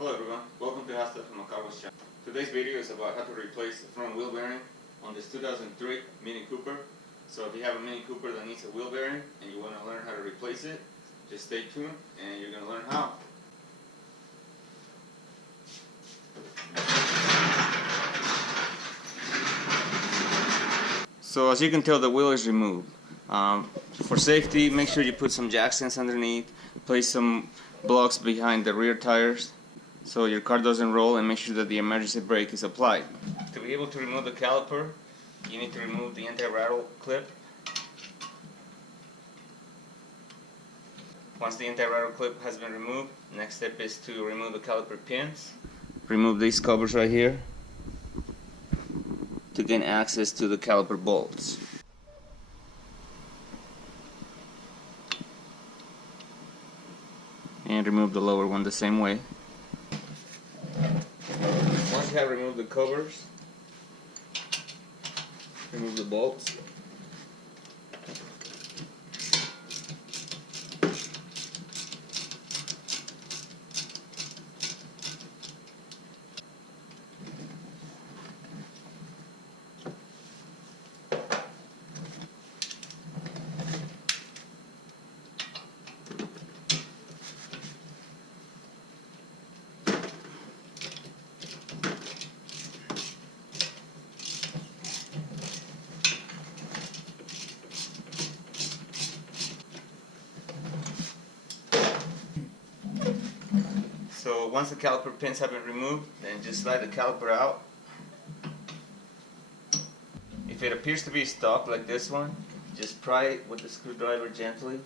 Hello everyone, welcome to Howstuffinmycarworks channel. Today's video is about how to replace the front wheel bearing on this 2003 Mini Cooper. So if you have a Mini Cooper that needs a wheel bearing and you want to learn how to replace it, just stay tuned and you're going to learn how. So as you can tell, the wheel is removed. For safety, make sure you put some jack stands underneath, place some blocks behind the rear tires so your car doesn't roll, and make sure that the emergency brake is applied. To be able to remove the caliper, you need to remove the anti-rattle clip. Once the anti-rattle clip has been removed, next step is to remove the caliper pins. Remove these covers right here to gain access to the caliper bolts. And remove the lower one the same way. Once you have removed the covers, remove the bolts. So once the caliper pins have been removed, then just slide the caliper out. If it appears to be stuck like this one, just pry it with the screwdriver gently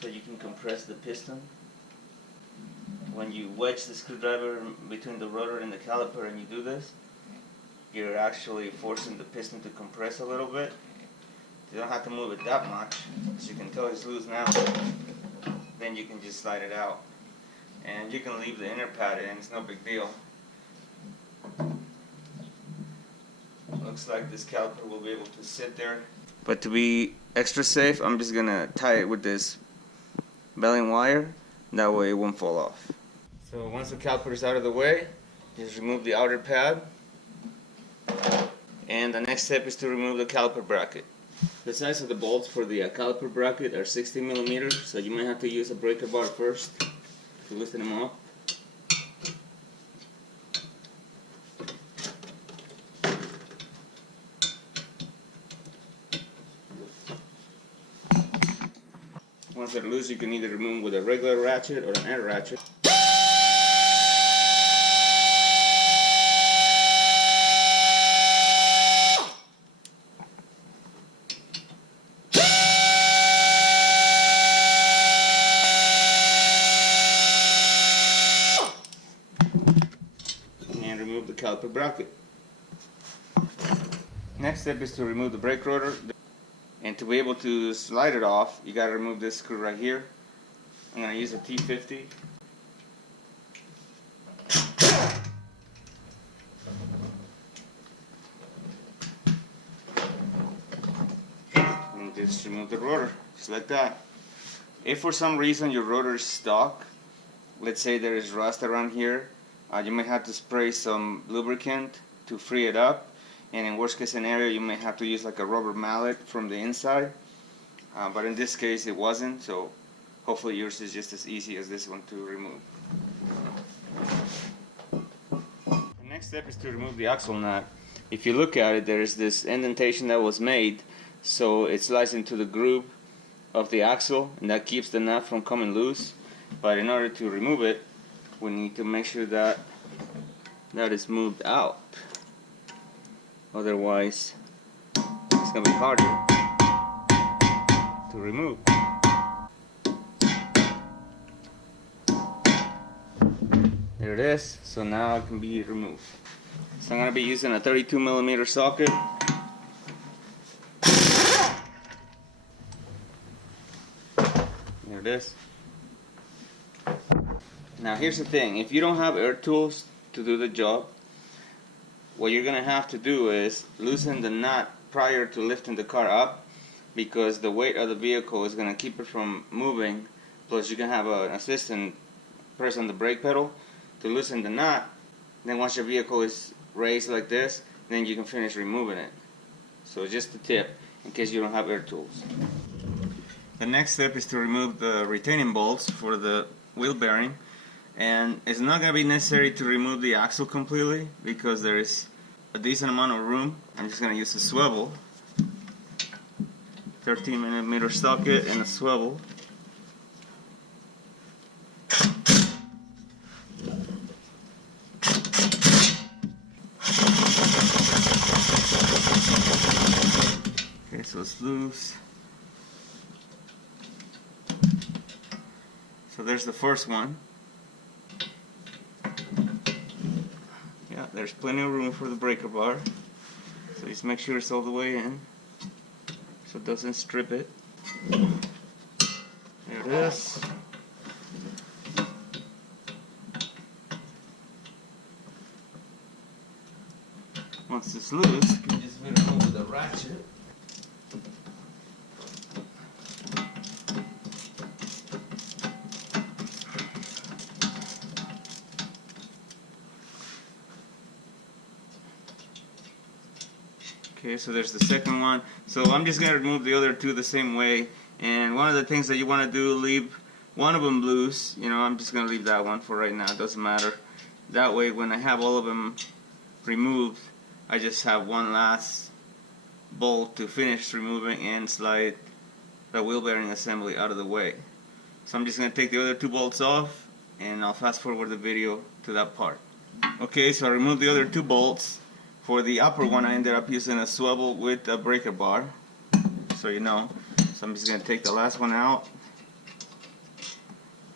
so you can compress the piston. When you wedge the screwdriver between the rotor and the caliper and you do this, you're actually forcing the piston to compress a little bit. You don't have to move it that much. As you can tell, it's loose now. Then you can just slide it out. And you can leave the inner pad in, it's no big deal. Looks like this caliper will be able to sit there. But to be extra safe, I'm just gonna tie it with this baling wire. That way it won't fall off. So once the caliper is out of the way, just remove the outer pad. And the next step is to remove the caliper bracket. The size of the bolts for the caliper bracket are 60 millimeters, so you might have to use a breaker bar first to loosen them up. Once they're loose, you can either remove them with a regular ratchet or an air ratchet. And remove the caliper bracket. Next step is to remove the brake rotor. And to be able to slide it off, you got to remove this screw right here. I'm going to use a T50. And just remove the rotor, just like that. If for some reason your rotor is stuck, let's say there is rust around here, you might have to spray some lubricant to free it up. And in worst case scenario, you may have to use like a rubber mallet from the inside. But in this case, it wasn't, so hopefully yours is just as easy as this one to remove. The next step is to remove the axle nut. If you look at it, there is this indentation that was made, so it slides into the groove of the axle, and that keeps the nut from coming loose. But in order to remove it, we need to make sure that that is moved out. Otherwise, it's going to be harder to remove. There it is. So now it can be removed. So I'm going to be using a 32 millimeter socket. There it is. Now here's the thing. If you don't have air tools to do the job, what you're going to have to do is loosen the nut prior to lifting the car up, because the weight of the vehicle is going to keep it from moving. Plus you can have an assistant press on the brake pedal to loosen the knot. Then once your vehicle is raised like this, then you can finish removing it. So just a tip in case you don't have air tools. The next step is to remove the retaining bolts for the wheel bearing, and it's not going to be necessary to remove the axle completely because there is a decent amount of room. I'm just going to use a swivel, 13mm socket and a swivel. Okay, so it's loose. So there's the first one. Yeah, there's plenty of room for the breaker bar. So just make sure it's all the way in so it doesn't strip it. There it is. Once it's loose, you can just hit it over the ratchet. Okay, so there's the second one. So I'm just going to remove the other two the same way. And one of the things that you want to do, leave one of them loose. You know, I'm just going to leave that one for right now. It doesn't matter. That way, when I have all of them removed, I just have one last bolt to finish removing and slide the wheel bearing assembly out of the way. So I'm just going to take the other two bolts off, and I'll fast forward the video to that part. Okay, so I removed the other two bolts. For the upper one, I ended up using a swivel with a breaker bar, so you know. So I'm just going to take the last one out,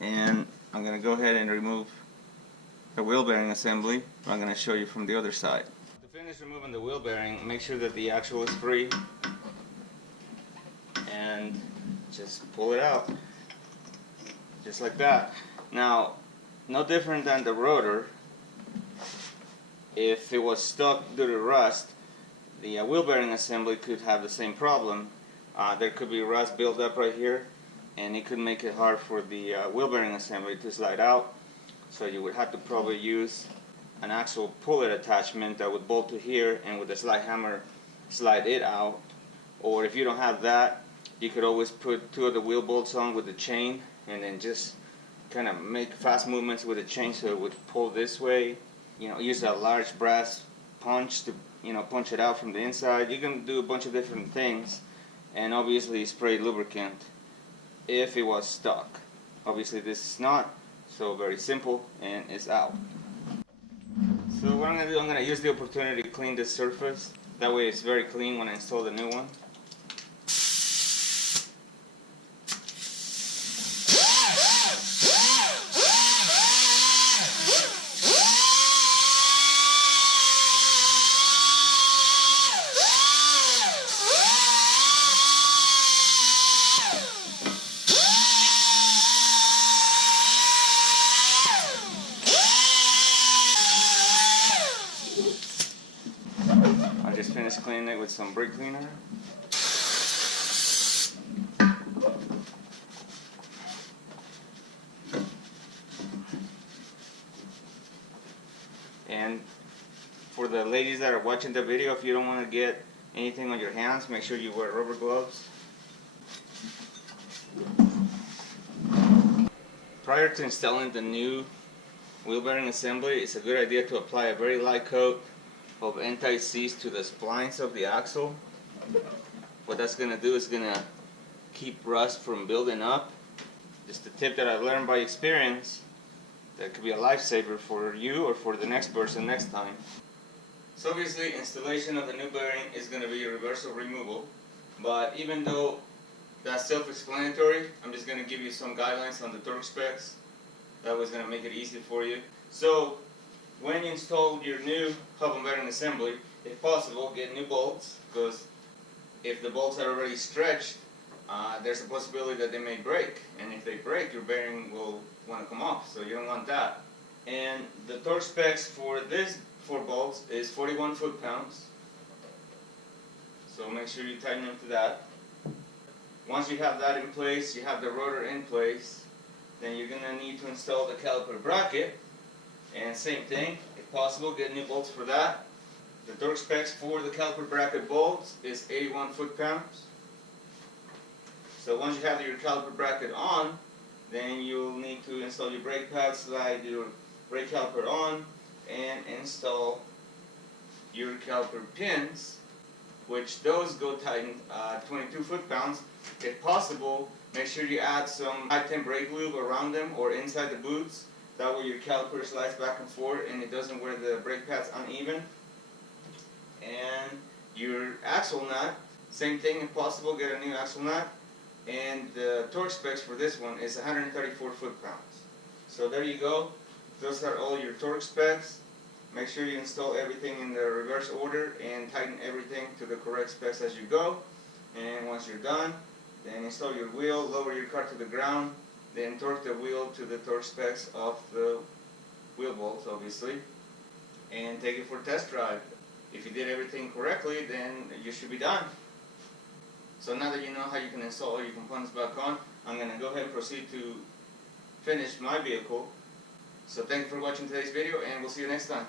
and I'm going to go ahead and remove the wheel bearing assembly. I'm going to show you from the other side. To finish removing the wheel bearing, make sure that the axle is free, and just pull it out, just like that. Now, no different than the rotor. If it was stuck due to rust, the wheel bearing assembly could have the same problem. There could be rust built up right here, and it could make it hard for the wheel bearing assembly to slide out. So you would have to probably use an actual pulley attachment that would bolt to here, and with a slide hammer slide it out. Or if you don't have that, you could always put two of the wheel bolts on with the chain, and then just kind of make fast movements with the chain so it would pull this way. You know, use a large brass punch to, you know, punch it out from the inside. You can do a bunch of different things, and obviously spray lubricant if it was stuck. Obviously this is not, so very simple, and it's out. So what I'm going to do, I'm going to use the opportunity to clean this surface. That way it's very clean when I install the new one. I just finished cleaning it with some brake cleaner. And for the ladies that are watching the video, if you don't want to get anything on your hands, make sure you wear rubber gloves. Prior to installing the new wheel bearing assembly, it's a good idea to apply a very light coat of anti-seize to the splines of the axle. What that's going to do is going to keep rust from building up. Just a tip that I've learned by experience that could be a lifesaver for you or for the next person next time. So obviously installation of the new bearing is going to be a reversal removal, but even though that's self-explanatory, I'm just going to give you some guidelines on the torque specs. That was going to make it easy for you. So when you install your new hub and bearing assembly, if possible, get new bolts, because if the bolts are already stretched, there's a possibility that they may break, and if they break, your bearing will want to come off, so you don't want that. And the torque specs for this 4 bolts is 41 foot-pounds, so make sure you tighten them to that. Once you have that in place, you have the rotor in place, then you're going to need to install the caliper bracket. And same thing, if possible, get new bolts for that. The torque specs for the caliper bracket bolts is 81 foot-pounds. So once you have your caliper bracket on, then you'll need to install your brake pads, slide your brake caliper on, and install your caliper pins, which those go tightened 22 foot-pounds. If possible, make sure you add some high-temp brake lube around them or inside the boots. That way your caliper slides back and forth and it doesn't wear the brake pads uneven. And your axle nut, same thing, if possible, get a new axle nut. And the torque specs for this one is 134 foot-pounds. So there you go. Those are all your torque specs. Make sure you install everything in the reverse order and tighten everything to the correct specs as you go. And once you're done, then install your wheel, lower your car to the ground, then torque the wheel to the torque specs of the wheel bolts, obviously, and take it for a test drive. If you did everything correctly, then you should be done. So now that you know how you can install all your components back on, I'm going to go ahead and proceed to finish my vehicle. So thank you for watching today's video, and we'll see you next time.